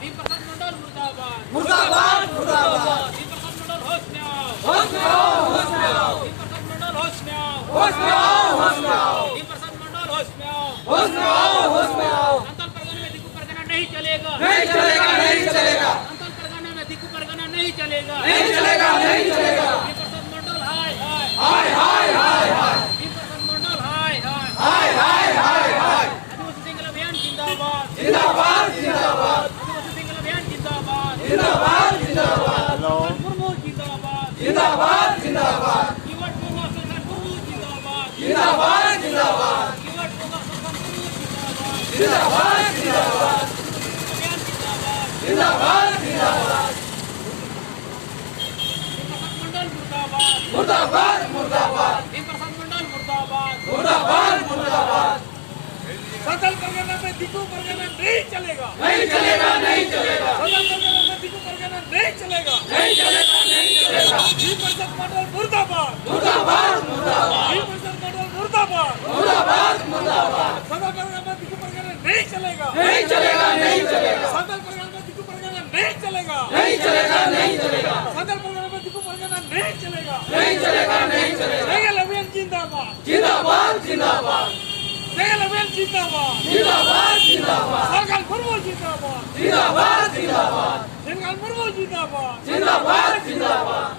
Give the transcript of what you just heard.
दीपप्रसाद मंडल मुर्दाबाद मुर्दाबाद मुर्दाबाद दीपप्रसाद मंडल होश में आओ होश में आओ होश में आओ दीपप्रसाद मंडल होश में आओ होश में आओ होश में आओ दीपप्रसाद मंडल होश में आओ होश में आओ होश में आओ संथाल परगना में दिक्कू परगना नहीं चलेगा नहीं चलेगा नहीं चलेगा संथाल परगना में दिक्कू परगना नहीं चलेगा नहीं चलेगा नहीं चलेगा दीपप्रसाद मंडल हाय हाय हाय हाय हाय हाय दीपप्रसाद मंडल हाय हाय हाय हाय हाय हाय आदिवासी सिंगल अभियान जिंदाबाद जिंदाबाद जिंदाबाद आदिवासी सिंगल अभियान जिंदाबाद जिंदाबाद जिंदाबाद मुर्मू जिंदाबाद जिंदाबाद जिंदाबाद युवक कोंगा सरकार मुर्मू जिंदाबाद जिंदाबाद जिंदाबाद युवक कोंगा सरकार मुर्मू जिंदाबाद जिंदाबाद जिंदाबाद अभियान जिंदाबाद जिंदाबाद जिंदाबाद दीपप्रसाद मंडल मुर्दाबाद मुर्दाबाद मुर्दाबाद दीपप्रसाद मंडल मुर्दाबाद मुर्दाबाद मुर्दाबाद संथाल परगना में दिक्कू परगना नहीं चलेगा नहीं चलेगा नहीं चलेगा संथाल परगना में दिक्कू परगना नहीं चलेगा नहीं चलेगा नहीं चलेगा दीपप्रसाद मंडल मुर्दाबाद मुर्दाबाद मुर्दाबाद दीपप्रसाद मंडल मुर्दाबाद मुर्दाबाद मुर्दाबाद संथाल परगना में दिक्कू परगना नहीं चलेगा नहीं चलेगा नहीं चलेगा संथाल परगना में दिक्कू परगना नहीं चलेगा नहीं चलेगा नहीं चलेगा संथाल परगना में दिक्कू परगना नहीं चलेगा नहीं चलेगा नहीं चलेगा सेगल अभियान जिंदाबाद जिंदाबाद जिंदाबाद सेगल अभियान जिंदाबाद जिंदाबाद जिंदाबाद सरकार मुर्मू जिंदाबाद जिंदाबाद जिंदाबाद सरकार मुर्मू जिंदाबाद जिंदाबाद जिंदाबाद